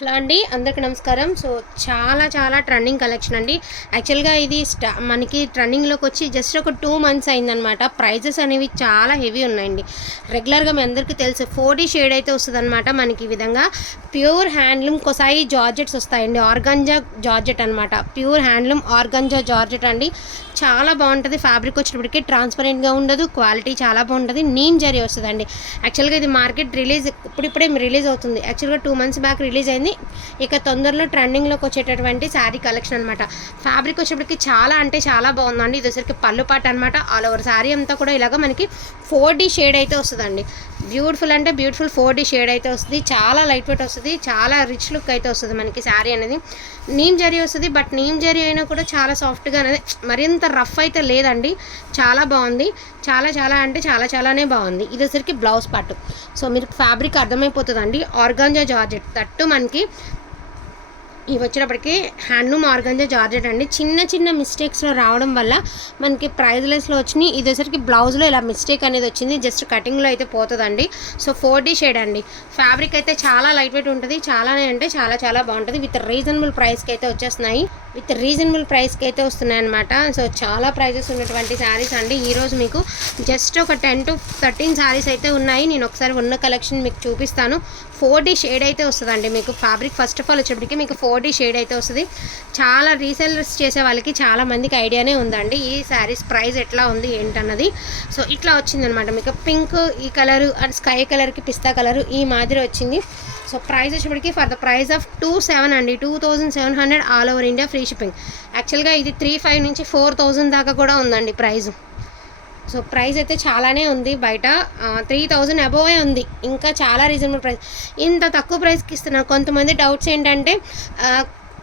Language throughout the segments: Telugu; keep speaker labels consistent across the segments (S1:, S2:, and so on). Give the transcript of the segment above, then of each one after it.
S1: హలో అండి అందరికీ నమస్కారం. సో చాలా చాలా ట్రెండింగ్ కలెక్షన్ అండి. యాక్చువల్గా ఇది స్టా మనకి ట్రెండింగ్లోకి వచ్చి జస్ట్ ఒక టూ మంత్స్ అయిందనమాట ప్రైజెస్ అనేవి చాలా హెవీ ఉన్నాయండి. రెగ్యులర్గా మీ అందరికీ తెలుసు ఫోర్టీ షేడ్ అయితే వస్తుందన్నమాట మనకి ఈ విధంగా. ప్యూర్ హ్యాండ్లూమ్ కొసాయి జార్జెట్స్ వస్తాయండి. ఆర్గంజా జార్జెట్ అనమాట ప్యూర్ హ్యాండ్లూమ్ ఆర్గంజా జార్జెట్ అండి. చాలా బాగుంటుంది. ఫ్యాబ్రిక్ వచ్చినప్పటికీ ట్రాన్స్పరెంట్గా ఉండదు క్వాలిటీ చాలా బాగుంటుంది నీమ్ జరీ వస్తుందండి. యాక్చువల్గా ఇది మార్కెట్ రిలీజ్ ఇప్పుడిప్పుడే రిలీజ్ అవుతుంది. యాక్చువల్గా టూ మంత్స్ బ్యాక్ రిలీజ్ అయింది. ఇక తొందరలో ట్రెండింగ్లోకి వచ్చేటటువంటి శారీ కలెక్షన్ అనమాట ఫ్యాబ్రిక్ వచ్చేప్పటికి చాలా అంటే చాలా బాగుందండి. ఇది వచ్చరికి పళ్ళు పాట అనమాట ఆల్ ఓవర్ శారీ అంతా కూడా ఇలాగ మనకి ఫోర్ డి షేడ్ అయితే వస్తుందండి. బ్యూటిఫుల్ అంటే బ్యూటిఫుల్ ఫోర్ డి షేడ్ అయితే వస్తుంది. చాలా లైట్ వెయిట్ వస్తుంది. చాలా రిచ్ లుక్ అయితే వస్తుంది మనకి శారీ అనేది. నీమ్ జరీ వస్తుంది బట్ నీమ్ జరీ అయినా కూడా చాలా సాఫ్ట్గా అనేది మరింత రఫ్ అయితే లేదండి. చాలా బాగుంది. చాలా చాలా అంటే చాలా చాలానే బాగుంది. ఇది వచ్చరికి బ్లౌజ్ పార్ట్ సో మీరు ఫ్యాబ్రిక్ అర్థమైపోతుందండి. Organza georgette. తట్టు మనకి ఇవి వచ్చేటప్పటికి హ్యాండ్ మార్గంజా జార్జెట్ అండి. చిన్న చిన్న మిస్టేక్స్లో రావడం వల్ల మనకి ప్రైజ్లెస్లో వచ్చినాయి. ఇది వచ్చరికి బ్లౌజ్లో ఇలా మిస్టేక్ అనేది వచ్చింది. జస్ట్ కటింగ్లో అయితే పోతుందండి. సో ఫోర్ డీ షేడ్ అండి. ఫ్యాబ్రిక్ అయితే చాలా లైట్ వెయిట్ ఉంటుంది. చాలానే అంటే చాలా చాలా బాగుంటుంది. విత్ రీజనబుల్ ప్రైస్కి అయితే వచ్చేస్తున్నాయి. విత్ రీజనబుల్ ప్రైస్కి అయితే వస్తున్నాయి అనమాట సో చాలా ప్రైజెస్ ఉన్నటువంటి శారీస్ అండి. ఈరోజు మీకు జస్ట్ ఒక టెన్ టు థర్టీన్ శారీస్ అయితే ఉన్నాయి. నేను ఒకసారి ఉన్న కలెక్షన్ మీకు చూపిస్తాను. ఫోర్ డీ షేడ్ అయితే వస్తుందండి. మీకు ఫ్యాబ్రిక్ ఫస్ట్ ఆఫ్ ఆల్ వచ్చేప్పటికి మీకు ఫోర్ డీ షేడ్ అయితే వస్తుంది. చాలా రీసెల్లర్స్ చేసే వాళ్ళకి చాలా మందికి ఐడియానే ఉందండి. ఈ శారీస్ ప్రైస్ ఎట్లా ఉంది ఏంటన్నది. సో ఇట్లా వచ్చిందనమాట మీకు పింక్ ఈ కలరు అండ్ స్కై కలర్కి పిస్తా కలరు ఈ మాదిరి వచ్చింది. సో ప్రైస్ వచ్చేప్పటికి for the price of two seven అండి. Two thousand seven hundred all over India free shipping యాక్చువల్గా ఇది త్రీ ఫైవ్ నుంచి ఫోర్ థౌజండ్ దాకా కూడా ఉందండి ప్రైస్. సో ప్రైస్ అయితే చాలానే ఉంది. బయట త్రీ థౌజండ్ అబోవే ఉంది. ఇంకా చాలా రీజనబుల్ ప్రైస్ ఇంత తక్కువ ప్రైస్కి ఇస్తున్నారు కొంతమంది డౌట్స్ ఏంటంటే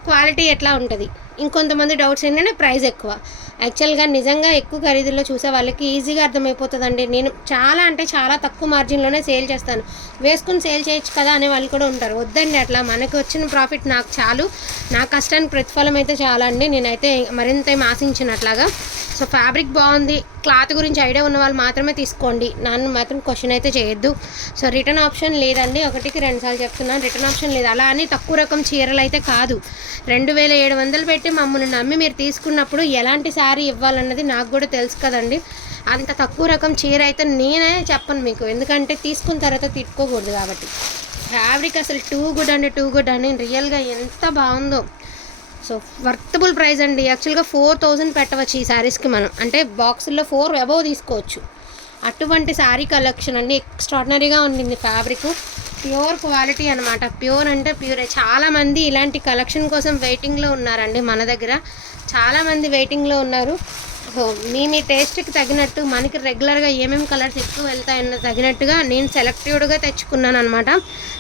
S1: క్వాలిటీ ఎట్లా ఉంటుంది? ఇంకొంతమంది డౌట్స్ ఏంటంటే ప్రైస్ ఎక్కువ. యాక్చువల్గా నిజంగా ఎక్కువ ఖరీదుల్లో చూసే వాళ్ళకి ఈజీగా అర్థమైపోతుందండి. నేను చాలా అంటే చాలా తక్కువ మార్జిన్లోనే సేల్ చేస్తాను. వేసుకుని సేల్ చేయొచ్చు కదా అనే వాళ్ళు కూడా ఉంటారు. వద్దండి అట్లా. మనకు వచ్చిన ప్రాఫిట్ నాకు చాలు. నా కష్టానికి ప్రతిఫలం అయితే చాలా అండి. నేనైతే మరింత ఆశించినట్లాగా సో ఫ్యాబ్రిక్ బాగుంది. క్లాత్ గురించి ఐడియా ఉన్న వాళ్ళు మాత్రమే తీసుకోండి. నన్ను మాత్రం క్వశ్చన్ అయితే చేయొద్దు. సో రిటర్న్ ఆప్షన్ లేదండి. ఒకటికి రెండు సార్లు చెప్తున్నాను. రిటర్న్ ఆప్షన్ లేదు. అలా అని తక్కువ రకం చీరలు అయితే కాదు. రెండు వేల ఏడు వందలు పెట్టి మమ్మల్ని నమ్మి మీరు తీసుకున్నప్పుడు ఎలాంటి శారీ ఇవ్వాలన్నది నాకు కూడా తెలుసు కదండి. అంత తక్కువ రకం చీర అయితే నేనే చెప్పను మీకు. ఎందుకంటే తీసుకున్న తర్వాత తిట్టుకోకూడదు కాబట్టి. ఫ్యాబ్రిక్ అసలు టూ గుడ్ అండి టూ గుడ్ అని రియల్గా ఎంత బాగుందో. సో వర్తబుల్ ప్రైస్ అండి. యాక్చువల్గా ఫోర్ థౌజండ్ పెట్టవచ్చు ఈ శారీస్కి మనం. అంటే బాక్సుల్లో ఫోర్ అబవ్ తీసుకోవచ్చు. అటువంటి శారీ కలెక్షన్ అండి. ఎక్స్ట్రాడినరీగా ఉండింది ఫ్యాబ్రిక్. ప్యూర్ క్వాలిటీ అనమాట ప్యూర్ అంటే ప్యూర్. చాలామంది ఇలాంటి కలెక్షన్ కోసం వెయిటింగ్లో ఉన్నారండి మన దగ్గర. చాలామంది వెయిటింగ్లో ఉన్నారు. మీ మీ టేస్ట్కి తగినట్టు మనకి రెగ్యులర్గా ఏమేమి కలర్స్ ఎక్కువ వెళ్తాయన్న తగినట్టుగా నేను సెలెక్టివ్డ్గా తెచ్చుకున్నాను అనమాట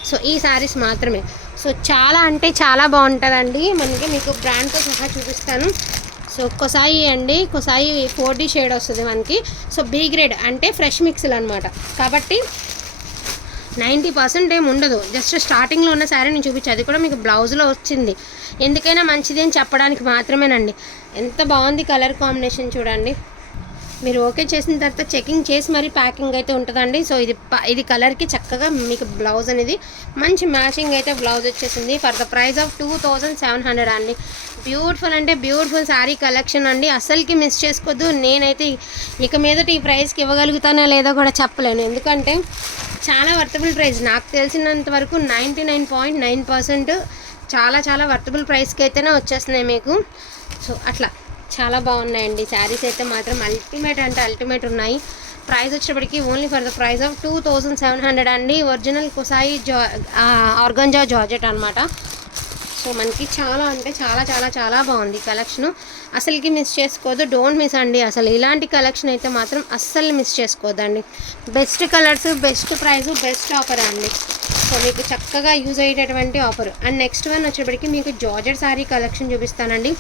S1: సో ఈ శారీస్ మాత్రమే. సో చాలా అంటే చాలా బాగుంటుందండి. మనకి మీకు బ్రాండ్తో సహా చూపిస్తాను. సో కొసాయి అండి కొసాయి ఫోర్ డీ షేడ్ వస్తుంది మనకి. సో బీ గ్రేడ్ అంటే ఫ్రెష్ మిక్స్లు అనమాట కాబట్టి నైంటీ పర్సెంట్ ఏమి ఉండదు. జస్ట్ స్టార్టింగ్లో ఉన్న శారీ నేను చూపించాను అది కూడా మీకు బ్లౌజ్లో వచ్చింది. ఎందుకైనా మంచిది అని చెప్పడానికి మాత్రమేనండి. ఎంత బాగుంది కలర్ కాంబినేషన్ చూడండి. మీరు ఓకే చేసిన తర్వాత చెకింగ్ చేసి మరీ ప్యాకింగ్ అయితే ఉంటుందండి. సో ఇది ఇది కలర్కి చక్కగా మీకు బ్లౌజ్ అనేది మంచి మ్యాచింగ్ అయితే బ్లౌజ్ వచ్చేసింది. For the price of two thousand seven hundred అండి. బ్యూటిఫుల్ అంటే బ్యూటిఫుల్ శారీ కలెక్షన్ అండి. అస్సలకి మిస్ చేసుకోవద్దు నేనైతే ఇక మీదట ఈ ప్రైస్కి ఇవ్వగలుగుతానో లేదో కూడా చెప్పలేను. ఎందుకంటే చాలా వర్తబుల్ ప్రైస్ నాకు తెలిసినంత వరకు ninety nine point nine percent చాలా చాలా వర్తబుల్ ప్రైస్కి అయితేనే వచ్చేస్తున్నాయి మీకు. సో అట్లా. చాలా బాగున్నాయండి. శారీస్ అయితే మాత్రం అల్టిమేట్ అంటే అల్టిమేట్ ఉన్నాయి. ప్రైస్ వచ్చేప్పటికి only for the price of two thousand seven hundred అండి. ఒరిజినల్ కుసాయి జా ఆర్గంజా జార్జెట్ అనమాట సో మనకి చాలా అంటే చాలా చాలా చాలా బాగుంది కలెక్షన్. అసలుకి మిస్ చేసుకోవద్దు డోంట్ మిస్ అండి. అసలు ఇలాంటి కలెక్షన్ అయితే మాత్రం అస్సలు మిస్ చేసుకోవద్దండి best colours best price best offer అండి. సో మీకు చక్కగా యూజ్ అయ్యేటటువంటి ఆఫర్ అండ్ నెక్స్ట్ వన్ వచ్చేప్పటికి మీకు జార్జెట్ శారీ కలెక్షన్ చూపిస్తానండి.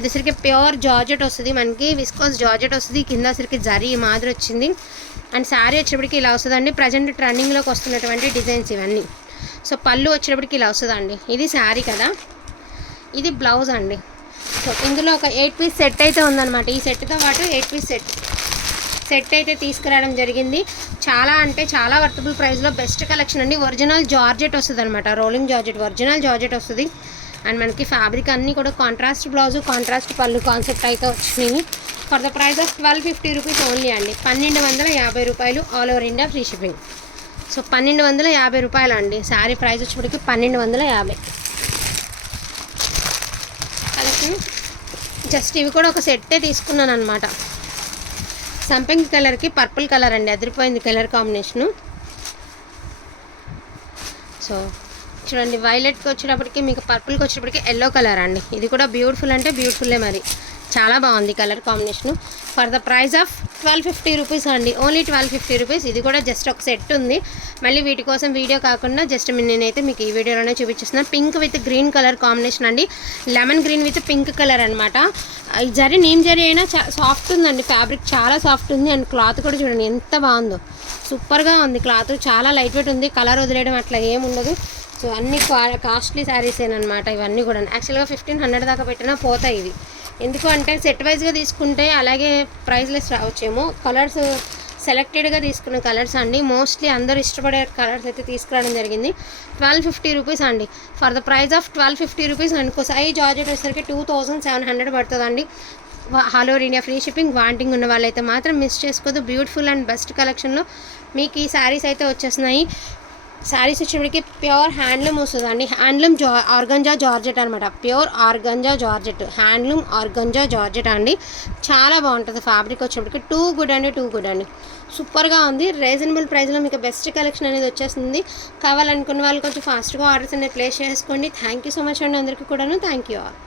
S1: ఇది సరికి ప్యూర్ జార్జెట్ వస్తుంది. మనకి విస్కోస్ జార్జెట్ వస్తుంది. కింద సరికి జరీ మాదిరి వచ్చింది. అండ్ శారీ వచ్చేప్పటికి ఇలా వస్తుందండి. ప్రజెంట్ ట్రెండింగ్లోకి వస్తున్నటువంటి డిజైన్స్ ఇవన్నీ. సో పళ్ళు వచ్చేటప్పటికి ఇలా వస్తుందండి. ఇది శారీ కదా. ఇది బ్లౌజ్ అండి. సో ఇందులో ఒక ఎయిట్ పీస్ సెట్ అయితే ఉందన్నమాట. ఈ సెట్తో పాటు ఎయిట్ పీస్ సెట్. సెట్ అయితే తీసుకురావడం జరిగింది. చాలా అంటే చాలా వర్తబుల్ ప్రైస్లో బెస్ట్ కలెక్షన్ అండి. ఒరిజినల్ జార్జెట్ వస్తుంది అనమాట రోలింగ్ జార్జెట్ ఒరిజినల్ జార్జెట్ వస్తుంది. అండ్ మనకి ఫ్యాబ్రిక్ అన్నీ కూడా కాంట్రాస్ట్ బ్లౌజ్ కాంట్రాస్ట్ పళ్ళు కాన్సెప్ట్ అయితే వచ్చినాయి. For the price of twelve fifty rupees only అండి. పన్నెండు వందల యాభై రూపాయలు all over India free shipping. So పన్నెండు వందల యాభై రూపాయలు అండి శారీ ప్రైస్ వచ్చేప్పటికి పన్నెండు వందల యాభై. కలెక్షన్ జస్ట్ ఇవి కూడా ఒక సెట్టే తీసుకున్నాను అనమాట సంపింగ్ కలర్కి పర్పుల్ కలర్ అండి. అదిరిపోయింది కలర్ కాంబినేషను. సో చూడండి వైలెట్కి వచ్చేటప్పటికి మీకు పర్పుల్కి వచ్చేటప్పటికి ఎల్లో కలర్ అండి. ఇది కూడా బ్యూటిఫుల్ అంటే బ్యూటిఫుల్లే మరి. చాలా బాగుంది colour combination. For the price of twelve fifty rupees అండి. ఓన్లీ ట్వెల్వ్ ఫిఫ్టీ రూపీస్ ఇది కూడా జస్ట్ ఒక సెట్ ఉంది. మళ్ళీ వీటి కోసం వీడియో కాకుండా జస్ట్ నేనైతే మీకు ఈ వీడియోలోనే చూపించేస్తున్నాను pink with green colour combination అండి. Lemon green with pink colour అనమాట ఈ జరీ నీమ్ జరీ అయినా సాఫ్ట్ ఉందండి. ఫ్యాబ్రిక్ చాలా సాఫ్ట్ ఉంది అండ్ క్లాత్ కూడా చూడండి ఎంత బాగుందో. సూపర్గా ఉంది క్లాత్ చాలా లైట్ వెయిట్ ఉంది. కలర్ వదిలేయడం అట్లా ఏముండదు సో అన్ని కాస్ట్లీ శారీస్ ఇవన్నీ కూడా యాక్చువల్గా ఫిఫ్టీన్ హండ్రెడ్ దాకా పెట్టినా పోతాయి ఇవి. ఎందుకంటే సెట్ వైజ్గా తీసుకుంటే అలాగే ప్రైస్లెస్ రావచ్చేమో. కలర్స్ సెలెక్టెడ్గా తీసుకున్న కలర్స్ అండి. మోస్ట్లీ అందరూ ఇష్టపడే కలర్స్ అయితే తీసుకురావడం జరిగింది. ట్వెల్వ్ ఫిఫ్టీ రూపీస్ అండి. For the price of twelve fifty rupees అనుకో సై జార్జెట్ వచ్చేసరికి టూ థౌసండ్ సెవెన్ హండ్రెడ్ పడుతుందండి. All over India free shipping wanting ఉన్న వాళ్ళైతే మాత్రం మిస్ చేసుకోదు. బ్యూటిఫుల్ అండ్ బెస్ట్ కలెక్షన్లో మీకు ఈ శారీస్ అయితే వచ్చేస్తున్నాయి. శారీస్ వచ్చేటికి ప్యూర్ హ్యాండ్లూమ్ వస్తుందండి హ్యాండ్లూమ్ జా ఆర్గంజా జార్జెట్ అనమాట pure organza georgette. Handloom organza georgette అండి. చాలా బాగుంటుంది ఫ్యాబ్రిక్ వచ్చేటికి. టూ గుడ్ అండి టూ గుడ్ అండి. సూపర్గా ఉంది. రీజనబుల్ ప్రైస్లో మీకు బెస్ట్ కలెక్షన్ అనేది వచ్చేస్తుంది కావాలనుకున్న వాళ్ళు కొంచెం ఫాస్ట్గా ఆర్డర్స్ అనేది ప్లేస్ చేసుకోండి. థ్యాంక్ యూ సో మచ్ అండి అందరికీ కూడాను. Thank you all